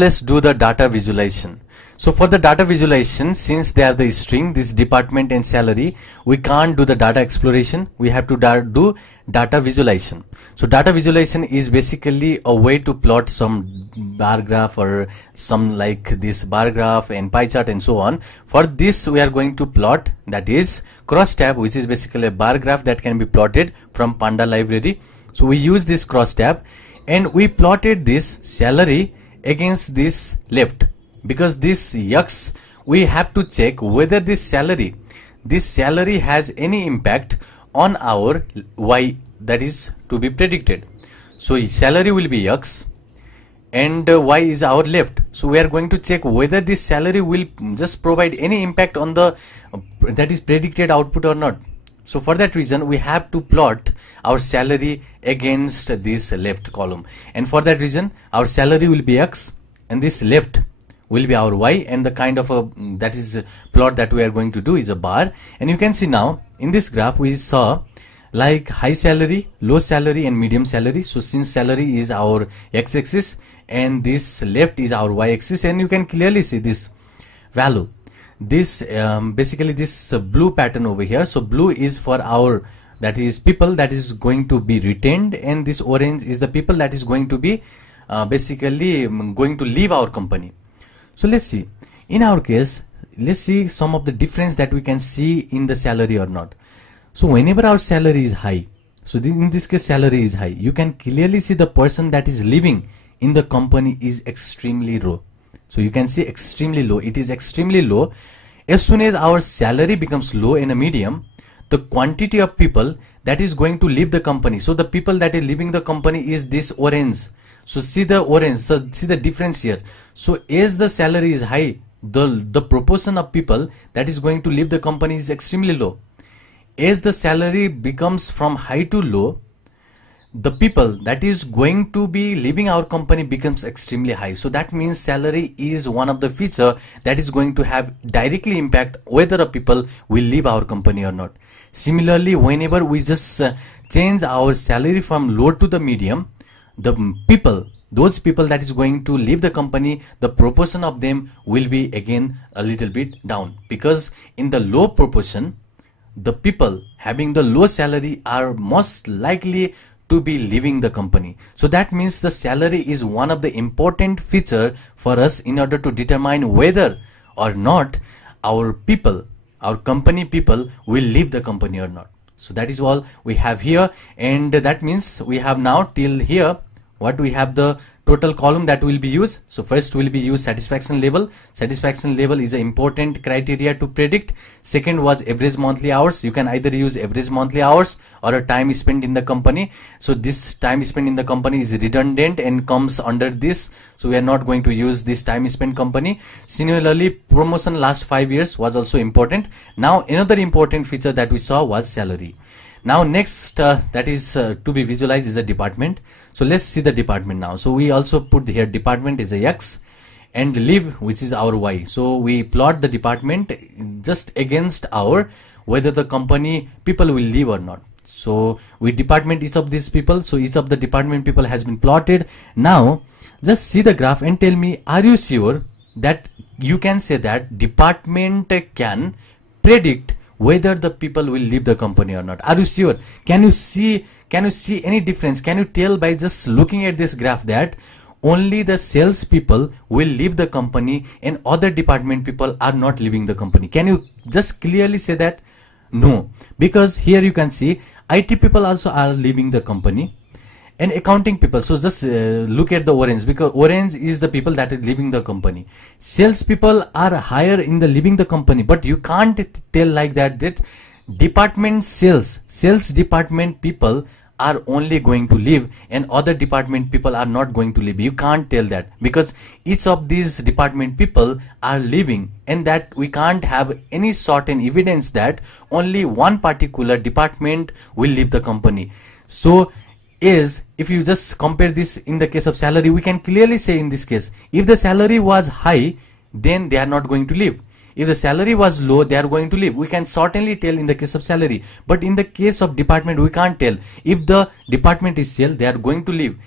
Let's do the data visualization. So for the data visualization, since they are the string, this department and salary, we can't do the data exploration. We have to do data visualization. So data visualization is basically a way to plot some bar graph or some like this bar graph and pie chart and so on. For this, we are going to plot, that is crosstab, which is basically a bar graph that can be plotted from Panda library. So we use this crosstab and we plotted this salary against this left, because this X, we have to check whether this salary has any impact on our Y that is to be predicted. So salary will be X and Y is our left. So we are going to check whether this salary will just provide any impact on the that is predicted output or not. So for that reason, we have to plot our salary against this left column, and for that reason our salary will be X and this left will be our Y, and the kind of a that is plot that we are going to do is a bar. And you can see now in this graph we saw like high salary, low salary and medium salary. So since salary is our x-axis and this left is our y-axis, and you can clearly see this value, this basically this blue pattern over here. So blue is for our, that is people that is going to be retained, and this orange is the people that is going to be basically going to leave our company. So let's see, in our case, let's see some of the difference that we can see in the salary or not. So whenever our salary is high, so in this case salary is high, you can clearly see the person that is living in the company is extremely low. So you can see extremely low, it is extremely low. As soon as our salary becomes low in a medium, the quantity of people that is going to leave the company, so the people that is leaving the company is this orange. So see the orange, so see the difference here. So as the salary is high, the proportion of people that is going to leave the company is extremely low. As the salary becomes from high to low, the people that is going to be leaving our company becomes extremely high. So that means salary is one of the feature that is going to have directly impact whether a people will leave our company or not. Similarly, whenever we just change our salary from low to the medium, the people, those people that is going to leave the company, the proportion of them will be again a little bit down, because in the low proportion, the people having the low salary are most likely to be leaving the company. So that means the salary is one of the important feature for us in order to determine whether or not our people, our company people will leave the company or not. So that is all we have here, and that means we have now till here what we have the total column that will be used. So first will be used satisfaction level. Satisfaction level is an important criteria to predict. Second was average monthly hours. You can either use average monthly hours or a time spent in the company. So this time spent in the company is redundant and comes under this. So we are not going to use this time spent company. Similarly, promotion last 5 years was also important. Now another important feature that we saw was salary. Now next that is to be visualized is a department. So let's see the department now. So we also put here department is a X and leave, which is our Y. So we plot the department just against our whether the company people will leave or not. So we department each of these people. So each of the department people has been plotted. Now just see the graph and tell me, are you sure that you can say that department can predict whether the people will leave the company or not? Are you sure? Can you see any difference? Can you tell by just looking at this graph that only the sales people will leave the company and other department people are not leaving the company? Can you just clearly say that? No, because here you can see IT people also are leaving the company and accounting people. So just look at the orange, because orange is the people that is leaving the company. Sales people are higher in the leaving the company, but you can't tell like that department sales department people are only going to leave and other department people are not going to leave. You can't tell that, because each of these department people are leaving, and that we can't have any certain evidence that only one particular department will leave the company. So is if you just compare this in the case of salary, we can clearly say in this case, if the salary was high, then they are not going to leave. If the salary was low, they are going to leave. We can certainly tell in the case of salary, but in the case of department, we can't tell. If the department is sale, they are going to leave.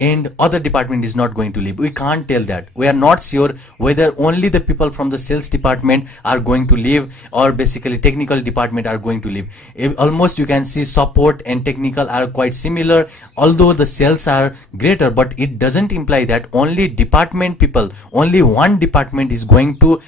and other department is not going to leave. We can't tell that. We are not sure whether only the people from the sales department are going to leave or basically technical department are going to leave. Almost you can see support and technical are quite similar, although the sales are greater, but it doesn't imply that only department people, only one department is going to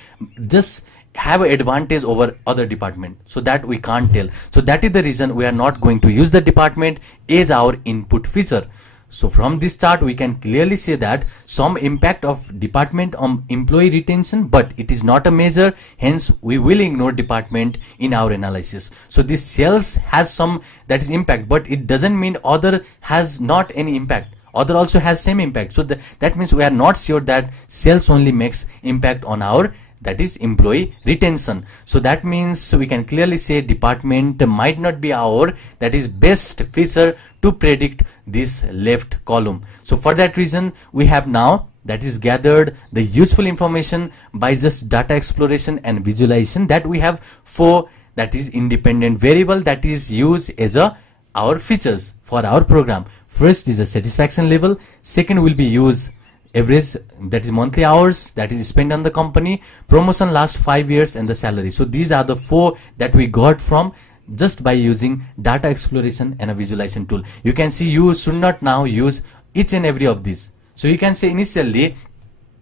just have an advantage over other department. So that we can't tell. So that is the reason we are not going to use the department as our input feature. So from this chart we can clearly say that some impact of department on employee retention, but it is not a measure, hence we will ignore department in our analysis. So this sales has some that is impact, but it doesn't mean other has not any impact. Other also has same impact. So that means we are not sure that sales only makes impact on our, that is, employee retention. So that means we can clearly say department might not be our, that is, best feature to predict this left column. So for that reason we have now, that is, gathered the useful information by just data exploration and visualization, that we have 4, that is, independent variable that is used as our features for our program. First is the satisfaction level, second will be use average, that is monthly hours that is spent on the company, promotion last 5 years, and the salary. So these are the 4 that we got from just by using data exploration and a visualization tool. You can see you should not now use each and every of these. So you can say initially,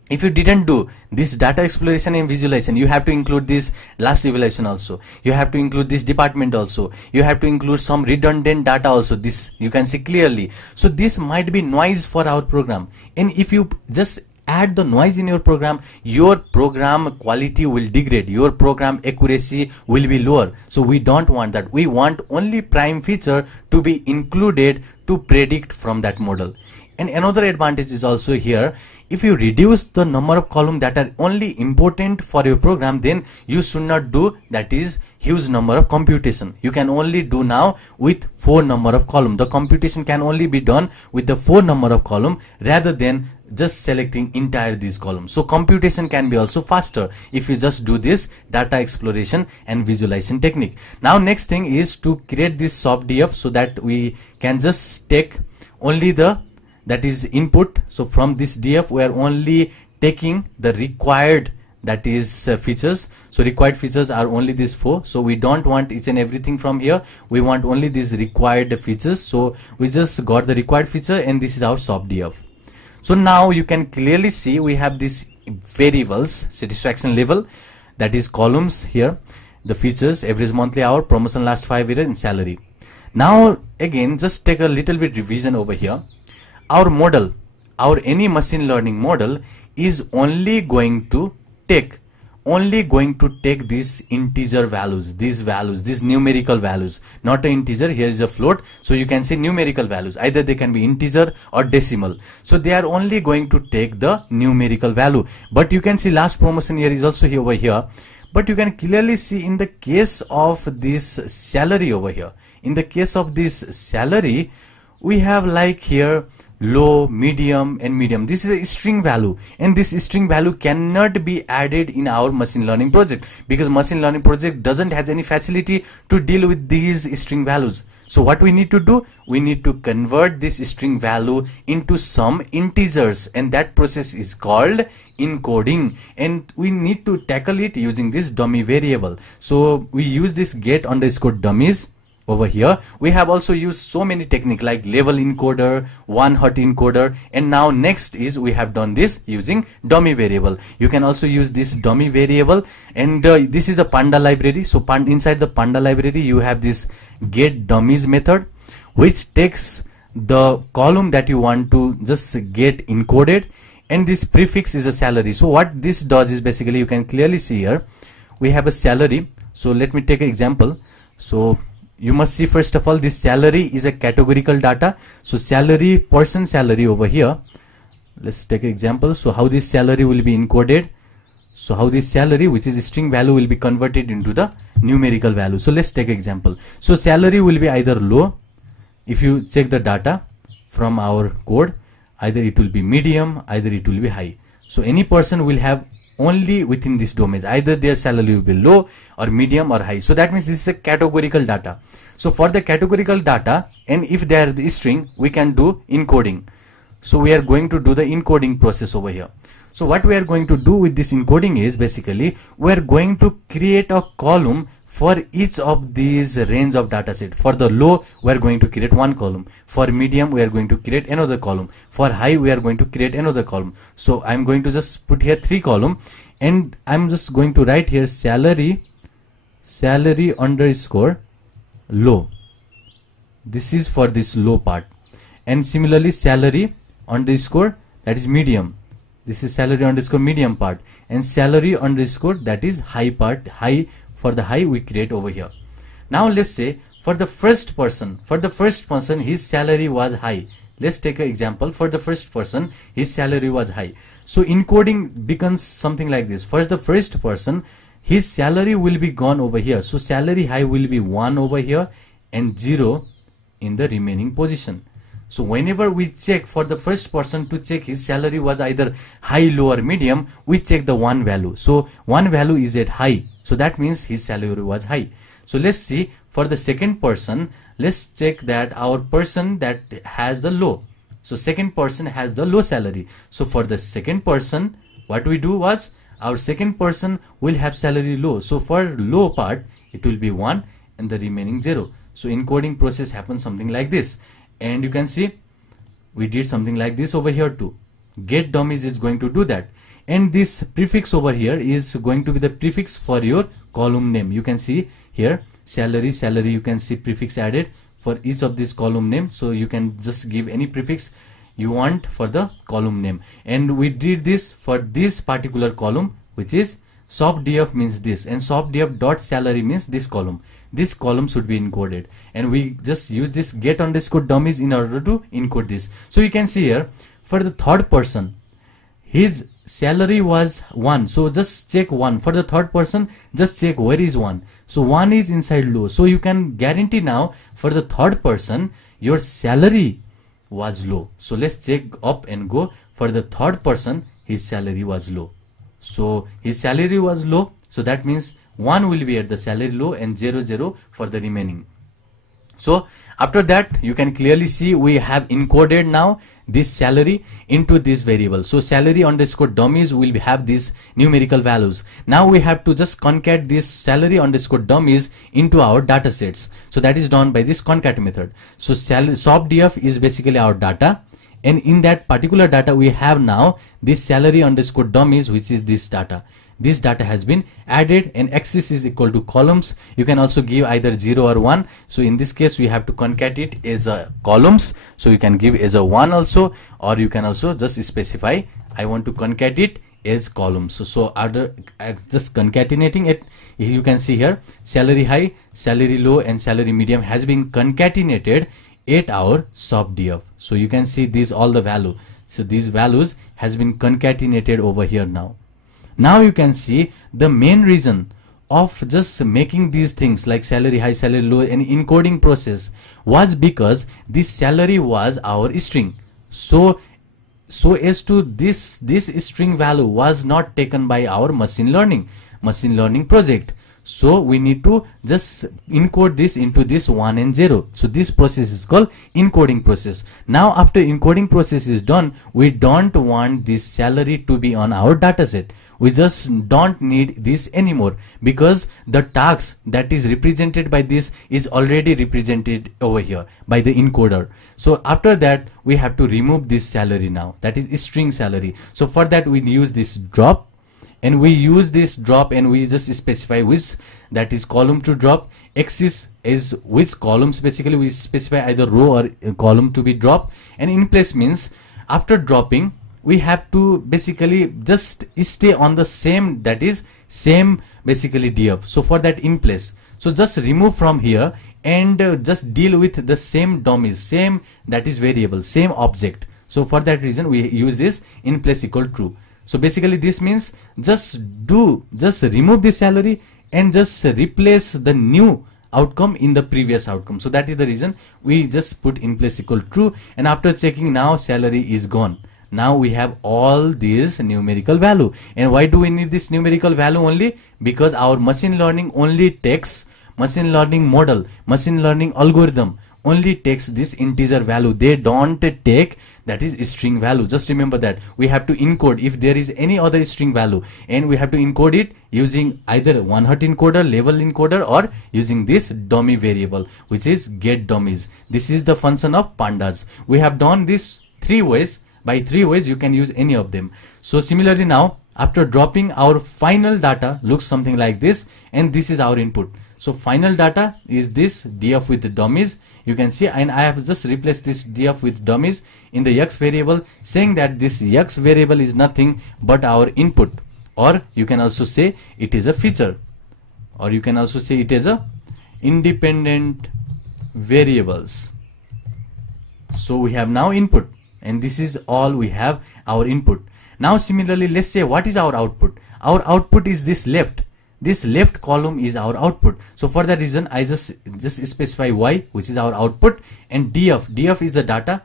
if you didn't do this data exploration and visualization, you have to include this last evaluation also. You have to include this department also. You have to include some redundant data also. This you can see clearly. So this might be noise for our program. And if you just add the noise in your program quality will degrade. Your program accuracy will be lower. So we don't want that. We want only prime feature to be included to predict from that model. And another advantage is also here. If you reduce the number of columns that are only important for your program, then you should not do, that is, huge number of computation. You can only do now with 4 number of column. The computation can only be done with the 4 number of column rather than just selecting entire these columns. So computation can be also faster if you just do this data exploration and visualization technique. Now next thing is to create this soft DF so that we can just take only the, that is, input. So from this DF we are only taking the required, that is, features. So required features are only these 4. So we don't want each and everything from here. We want only these required features. So we just got the required feature and this is our soft DF. So now you can clearly see we have these variables, satisfaction level, that is columns here, the features, average monthly hour, promotion last 5 years, and salary. Now again just take a little bit revision over here. Our model, our any machine learning model is only going to take these integer values, these numerical values, not an integer. Here is a float, so you can say numerical values, either they can be integer or decimal. So they are only going to take the numerical value. But you can see last promotion year is also here over here. But you can clearly see in the case of this salary over here, in the case of this salary, we have like here low, medium, and medium. This is a string value, and this string value cannot be added in our machine learning project because machine learning project doesn't have any facility to deal with these string values. So what we need to do, we need to convert this string value into some integers, and that process is called encoding, and we need to tackle it using this dummy variable. So we use this get underscore dummies. Over here we have also used so many techniques like level encoder, one hot encoder, and now next is we have done this using dummy variable. You can also use this dummy variable, and this is a panda library. So inside the panda library you have this get dummies method, which takes the column that you want to just get encoded, and this prefix is a salary. So what this does is basically, you can clearly see here we have a salary. So let me take an example. So you must see, first of all, this salary is a categorical data. So salary, person salary over here. Let's take an example. So how this salary will be encoded. So how this salary, which is a string value, will be converted into the numerical value. So let's take an example. So salary will be either low. If you check the data from our code, either it will be medium, either it will be high. So any person will have only within this domain, either their salary will be low or medium or high. So that means this is a categorical data. So for the categorical data, and if they are the string, we can do encoding. So we are going to do the encoding process over here. So what we are going to do with this encoding is basically we are going to create a column for each of these range of data set. For the low, we are going to create one column. For medium, we are going to create another column. For high, we are going to create another column. So I'm going to just put here 3 columns, and I'm just going to write here salary underscore low. This is for this low part. And similarly salary underscore, that is medium. This is salary underscore medium part, and salary underscore, that is high part. High, for the high we create over here. Now let's say for the first person his salary was high. Let's take an example. For the first person his salary was high. So encoding becomes something like this. For the first person his salary will be gone over here. So salary high will be 1 over here and 0 in the remaining position. So whenever we check for the first person to check his salary was either high, low or medium, we check the 1 value. So 1 value is at high. So that means his salary was high. So let's see for the second person, let's check that our person that has the low. So second person has the low salary. So for the second person, what we do was our second person will have salary low. So for low part, it will be 1 and the remaining 0. So encoding process happens something like this. And you can see we did something like this over here too. Get dummies is going to do that. And this prefix over here is going to be the prefix for your column name. You can see here salary, you can see prefix added for each of this column name. So you can just give any prefix you want for the column name. And we did this for this particular column, which is SOPDF means this, and SOPDF dot salary means this column. This column should be encoded, and we just use this get underscore dummies in order to encode this. So you can see here for the third person his salary was 1. So just check 1. For the third person, just check where is 1. So 1 is inside low. So you can guarantee now for the third person your salary was low. So let's check up and go. For the third person his salary was low. So his salary was low. So that means 1 will be at the salary low and 0 for the remaining. So after that you can clearly see we have encoded now this salary into this variable. So salary underscore dummies will have these numerical values. Now we have to just concat this salary underscore dummies into our data sets. So that is done by this concat method. So SOPDF is basically our data, and in that particular data we have now this salary underscore dummies, which is this data. This data has been added, and axis is equal to columns. You can also give either 0 or 1. So in this case we have to concat it as columns. So you can give as a 1 also, or you can also just specify I want to concat it as columns. So other just concatenating it, you can see here salary high, salary low and salary medium has been concatenated at our SOPDF. So you can see these all the value. So these values has been concatenated over here now. Now you can see the main reason of just making these things like salary high, salary low and encoding process was because this salary was our string. So as to this string value was not taken by our machine learning project. So we need to just encode this into this 1 and 0. So this process is called encoding process. Now after encoding process is done, we don't want this salary to be on our dataset. We just don't need this anymore because the tags that is represented by this is already represented over here by the encoder. So after that we have to remove this salary now, that is string salary. So for that we use this drop. And we use this drop and we just specify which, that is column to drop. Axis is which columns, basically we specify either row or column to be dropped. And in place means after dropping we have to basically just stay on the same, that is same basically df. So for that in place, so just remove from here and just deal with the same dummies, same, that is variable, same object. So for that reason we use this in place equal true. So basically this means just remove the salary and just replace the new outcome in the previous outcome. So that is the reason we just put in place equal true, and after checking now salary is gone. Now we have all these numerical value. And why do we need this numerical value only? Because our machine learning only takes, machine learning model, machine learning algorithm only takes this integer value. They don't take that is string value. Just remember that we have to encode if there is any other string value, and we have to encode it using either one-hot encoder, level encoder, or using this dummy variable, which is get dummies. This is the function of pandas. We have done this 3 ways. By 3 ways you can use any of them. So similarly, now after dropping, our final data looks something like this, and this is our input. So final data is this df with the dummies. You can see, and I have just replaced this df with dummies in the x variable, saying that this x variable is nothing but our input, or you can also say it is a feature, or you can also say it is a independent variables. So we have now input, and this is all we have, our input. Now similarly, let's say what is our output. Our output is this left. This left column is our output. So for that reason, I just specify y, which is our output, and df is the data.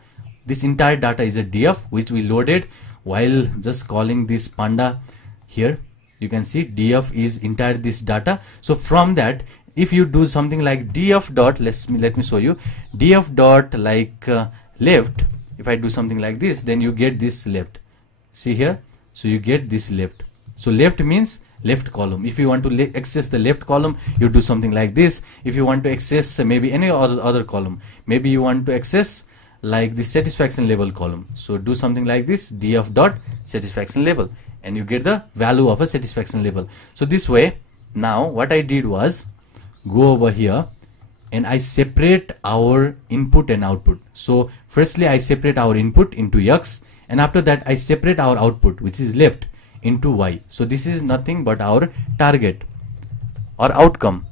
This entire data is a df which we loaded while just calling this panda here. You can see df is entire this data. So from that, if you do something like df dot, let me show you, df dot like left. If I do something like this, then you get this left. See here, so you get this left. So left means left column. If you want to access the left column, you do something like this. If you want to access maybe any other column, maybe you want to access like the satisfaction level column, so do something like this, df dot satisfaction level, and you get the value of a satisfaction level. So this way, now what I did was go over here and I separate our input and output. So firstly I separate our input into x, and after that I separate our output, which is left, into y. So this is nothing but our target or outcome,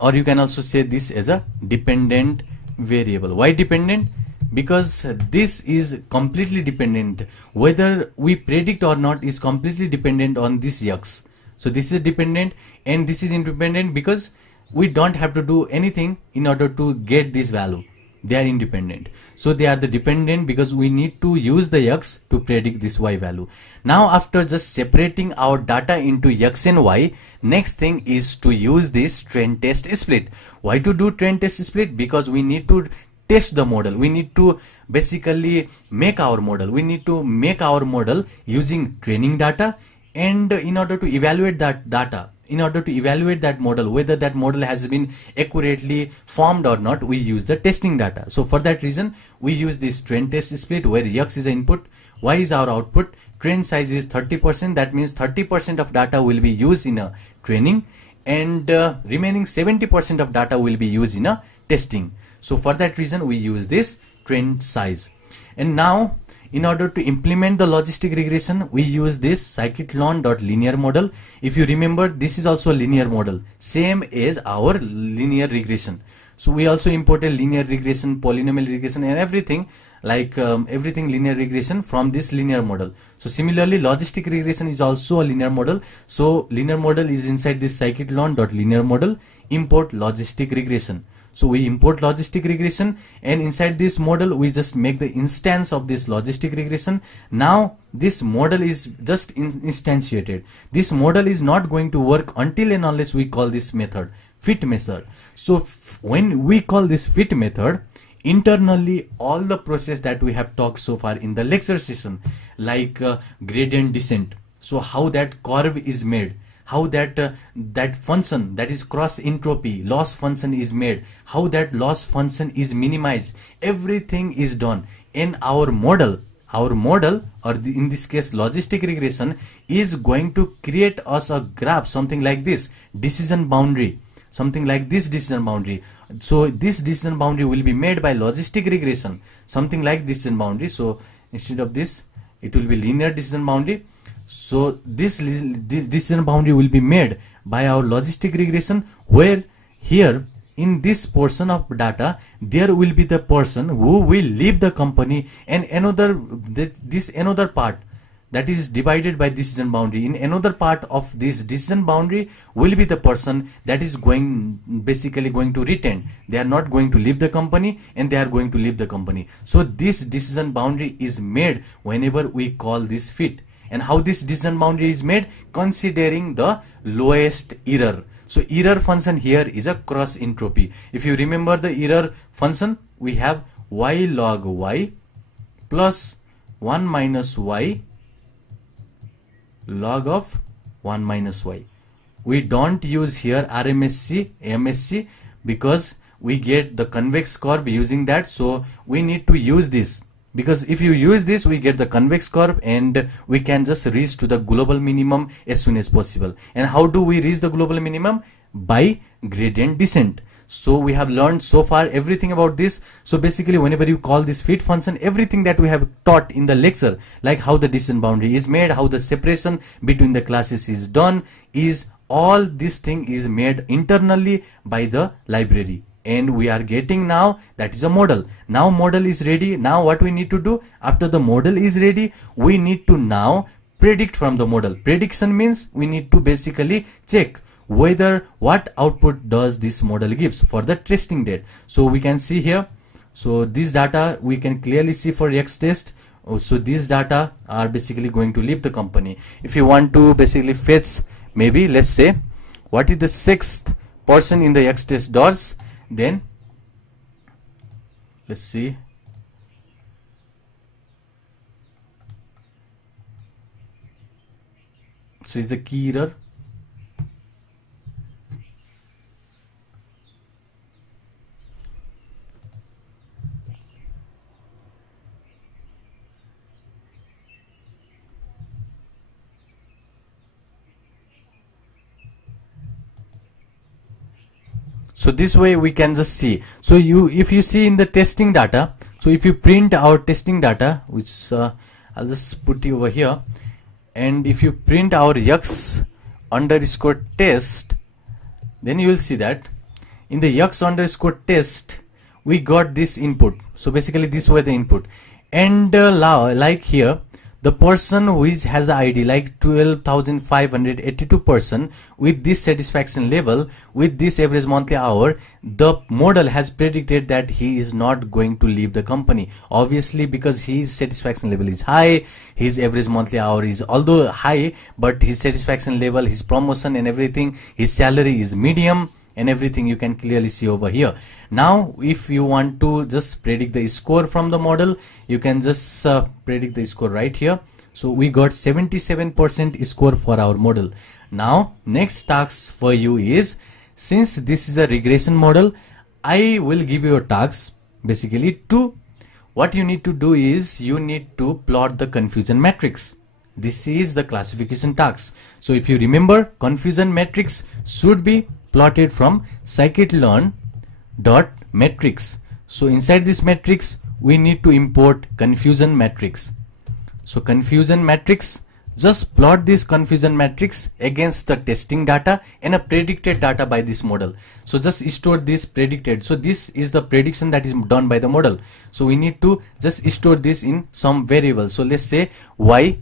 or you can also say this as a dependent variable. Why dependent? Because this is completely dependent. Whether we predict or not is completely dependent on this x. So this is dependent, and this is independent because we don't have to do anything in order to get this value. They are independent. So they are the dependent because we need to use the x to predict this y value. Now after just separating our data into x and y, next thing is to use this trend test split. Why to do trend test split? Because we need to test the model. We need to basically make our model. We need to make our model using training data, and in order to evaluate that data, in order to evaluate that model, whether that model has been accurately formed or not, we use the testing data. So for that reason, we use this trend test split, where x is the input, y is our output, train size is 30%. That means 30% of data will be used in a training, and remaining 70% of data will be used in a testing. So for that reason, we use this train size. And now, in order to implement the logistic regression, we use this scikit-learn.linear model. If you remember, this is also a linear model, same as our linear regression. So we also imported linear regression, polynomial regression, and everything like everything linear regression from this linear model. So similarly, logistic regression is also a linear model. So linear model is inside this scikit-learn.linear model. Import logistic regression. So we import logistic regression, and inside this model we just make the instance of this logistic regression. Now this model is just instantiated. This model is not going to work until and unless we call this method, fit method. So when we call this fit method, internally all the process that we have talked so far in the lecture session, like gradient descent, so how that curve is made, how that function, that is cross entropy loss function, is made, how that loss function is minimized, everything is done in our model. Our model, or in this case logistic regression, is going to create us a graph, something like this decision boundary, something like this decision boundary. So this decision boundary will be made by logistic regression, something like decision boundary. So instead of this, it will be linear decision boundary. So this decision boundary will be made by our logistic regression, where here in this portion of data there will be the person who will leave the company, and another part that is divided by decision boundary, in another part of this decision boundary will be the person that is basically going to retain. They are not going to leave the company, and they are going to leave the company. So this decision boundary is made whenever we call this fit. And how this decision boundary is made? Considering the lowest error. So error function here is a cross entropy. If you remember the error function, we have y log y plus 1 minus y log of 1 minus y. We don't use here RMSC, MSC because we get the convex curve using that. So we need to use this, because if you use this, we get the convex curve and we can just reach to the global minimum as soon as possible. And how do we reach the global minimum? By gradient descent. So we have learned so far everything about this. So basically, whenever you call this fit function, everything that we have taught in the lecture, like how the descent boundary is made, how the separation between the classes is done, is all this thing is made internally by the library. And we are getting now, that is a model. Now model is ready. Now what we need to do, after the model is ready, we need to now predict from the model. Prediction means we need to basically check whether what output does this model gives for the testing date. So we can see here, so this data we can clearly see for X test. So these data are basically going to leave the company. If you want to basically fetch, maybe let's say what is the 6th person in the X test doors, then let's see. So is the key error. So this way we can just see. So if you see in the testing data, so if you print our testing data, which I'll just put you over here, and if you print our X underscore test, then you will see that in the X underscore test we got this input. So basically this were the input, and like here the person who has the ID like 12,582 person with this satisfaction level, with this average monthly hour, the model has predicted that he is not going to leave the company. Obviously, because his satisfaction level is high, his average monthly hour is although high, but his satisfaction level, his promotion and everything, his salary is medium, and everything you can clearly see over here. Now if you want to just predict the score from the model, you can just predict the score right here. So we got 77% score for our model. Now next task for you is, since this is a regression model, I will give you a task basically to, what you need to do is you need to plot the confusion matrix. This is the classification task. So if you remember, confusion matrix should be plotted from scikit-learn dot matrix. So inside this matrix we need to import confusion matrix. So confusion matrix, just plot this confusion matrix against the testing data and a predicted data by this model. So just store this predicted. So this is the prediction that is done by the model. So we need to just store this in some variable. So let's say y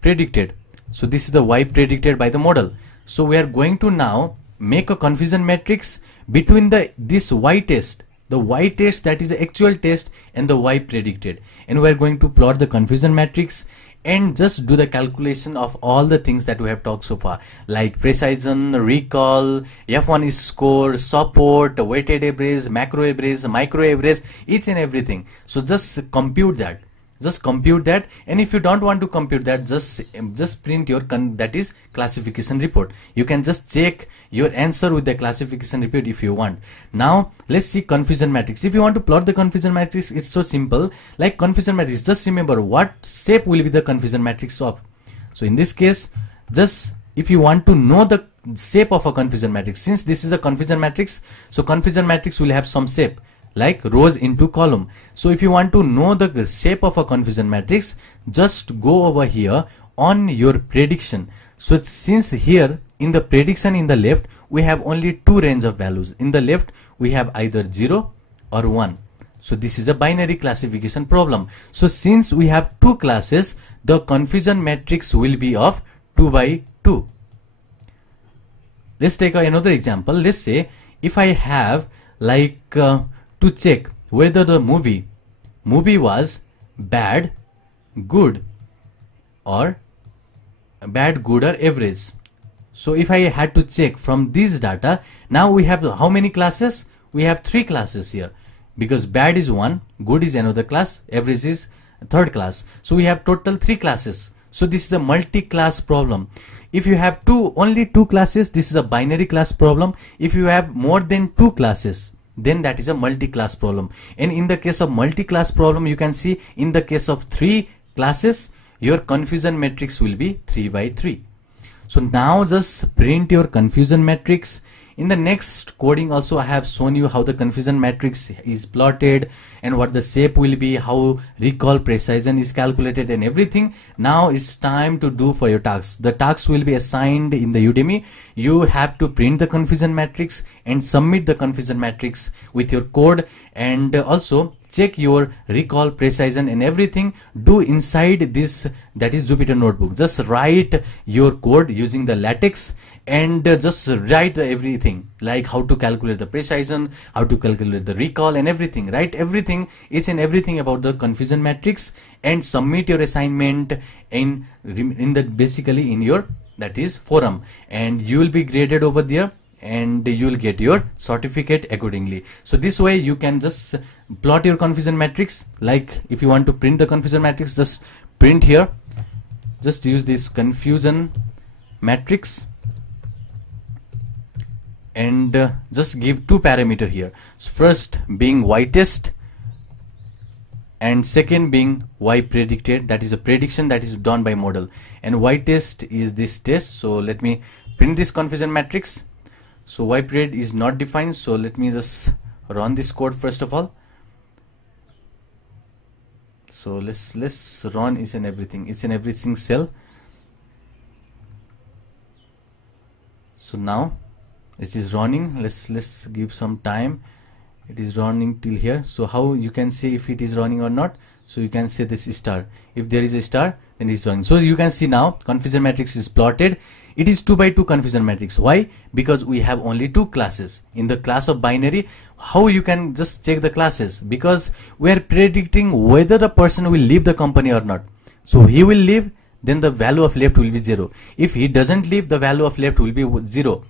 predicted. So this is the y predicted by the model. So we are going to now make a confusion matrix between this y test, the y test that is the actual test, and the y predicted, and we are going to plot the confusion matrix and just do the calculation of all the things that we have talked so far, like precision, recall, F1 score, support, weighted average, macro average, micro average, each and everything. So just compute that. Just compute that, and if you don't want to compute that, just print your that is classification report. You can just check your answer with the classification report if you want. Now let's see confusion matrix. If you want to plot the confusion matrix, it's so simple. Like confusion matrix, just remember what shape will be the confusion matrix of. So in this case, just if you want to know the shape of a confusion matrix, since this is a confusion matrix, so confusion matrix will have some shape like rows into column. So if you want to know the shape of a confusion matrix, just go over here on your prediction. So since here in the prediction in the left we have only two range of values, in the left we have either 0 or 1. So this is a binary classification problem. So since we have two classes, the confusion matrix will be of 2 by 2. Let's take another example. Let's say if I have like to check whether the movie was bad, good, or average. So if I had to check from this data, now we have how many classes? We have 3 classes here, because bad is one, good is another class, average is third class. So we have total 3 classes. So this is a multi-class problem. If you have only two classes, this is a binary class problem. If you have more than 2 classes, then that is a multi-class problem. And in the case of multi-class problem, you can see in the case of 3 classes, your confusion matrix will be 3 by 3. So now just print your confusion matrix. In the next coding also I have shown you how the confusion matrix is plotted and what the shape will be, how recall precision is calculated and everything. Now it's time to do for your tasks. The tasks will be assigned in the Udemy. You have to print the confusion matrix and submit the confusion matrix with your code, and also check your recall precision and everything. Do inside this, that is Jupyter Notebook. Just write your code using the latex and just write everything, like how to calculate the precision, how to calculate the recall and everything. Write everything, each and everything about the confusion matrix, and submit your assignment in the basically in your, that is, forum, and you will be graded over there and you will get your certificate accordingly. So this way you can just plot your confusion matrix. Like if you want to print the confusion matrix, just print here, just use this confusion matrix and just give 2 parameter here. So first being y test and second being y predicted, that is a prediction that is done by model, and y test is this test. So let me print this confusion matrix. So y pred is not defined, so let me just run this code first of all. So let's run each and everything cell. So now it is running. Let's give some time. It is running till here. So how you can see if it is running or not? So you can say this star. If there is a star, then it is running. So you can see now confusion matrix is plotted. It is 2 by 2 confusion matrix. Why? Because we have only 2 classes. In the class of binary, how you can just check the classes? Because we are predicting whether the person will leave the company or not. So he will leave, then the value of left will be 0. If he doesn't leave, the value of left will be 0.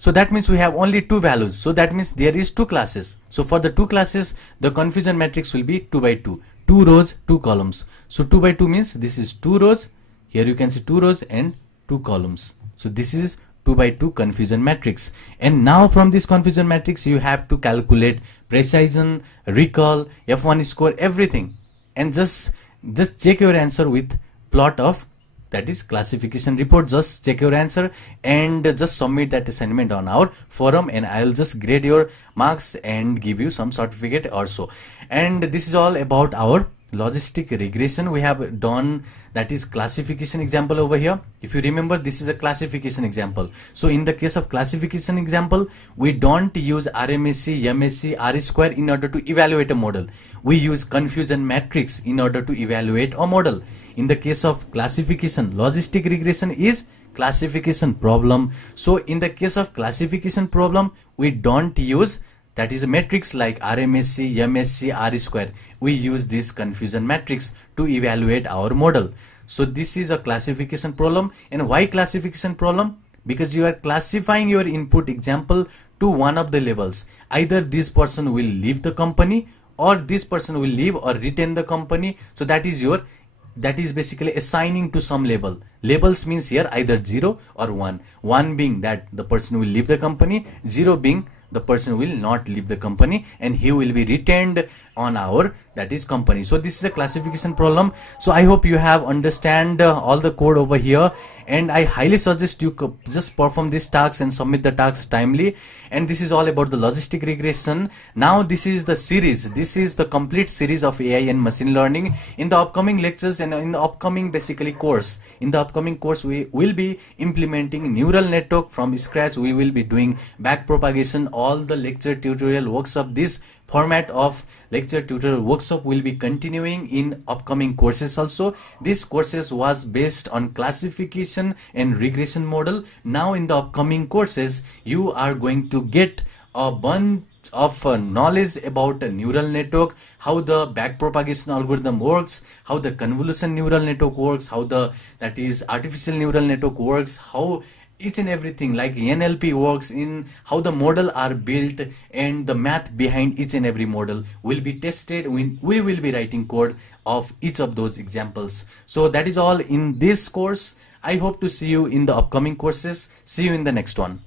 So that means we have only 2 values. So that means there is 2 classes. So for the 2 classes, the confusion matrix will be 2 by 2. 2 rows, 2 columns. So 2 by 2 means this is 2 rows. Here you can see 2 rows and 2 columns. So this is 2 by 2 confusion matrix. And now from this confusion matrix, you have to calculate precision, recall, F1 score, everything. And just check your answer with plot of, that is classification report. Just check your answer and just submit that assignment on our forum, and I will just grade your marks and give you some certificate also. And this is all about our logistic regression. We have done, that is classification example over here. If you remember, this is a classification example. So in the case of classification example, we don't use RMSE, MSE, R square in order to evaluate a model. We use confusion matrix in order to evaluate a model. In the case of classification, logistic regression is classification problem. So in the case of classification problem, we don't use, that is a matrix like RMSE, MSE, R square. We use this confusion matrix to evaluate our model. So this is a classification problem. And why classification problem? Because you are classifying your input example to one of the labels. Either this person will leave the company, or this person will leave or retain the company. So that is basically assigning to some label. Labels means here either 0 or 1. 1 being that the person will leave the company, 0 being the person will not leave the company and he will be retained on our, that is, company. So this is a classification problem. So I hope you have understand all the code over here, and I highly suggest you just perform these tasks and submit the tasks timely. And this is all about the logistic regression. Now this is the series, this is the complete series of AI and machine learning. In the upcoming lectures and in the upcoming basically course, in the upcoming course we will be implementing neural network from scratch. We will be doing back propagation. All the lecture tutorial workshop, this format of lecture tutorial workshop will be continuing in upcoming courses also. This courses was based on classification and regression model. Now in the upcoming courses, you are going to get a bunch of knowledge about a neural network, how the back propagation algorithm works, how the convolution neural network works, how the, that is, artificial neural network works, how each and everything like NLP works, in how the model are built, and the math behind each and every model will be tested when we will be writing code of each of those examples. So that is all in this course. I hope to see you in the upcoming courses. See you in the next one.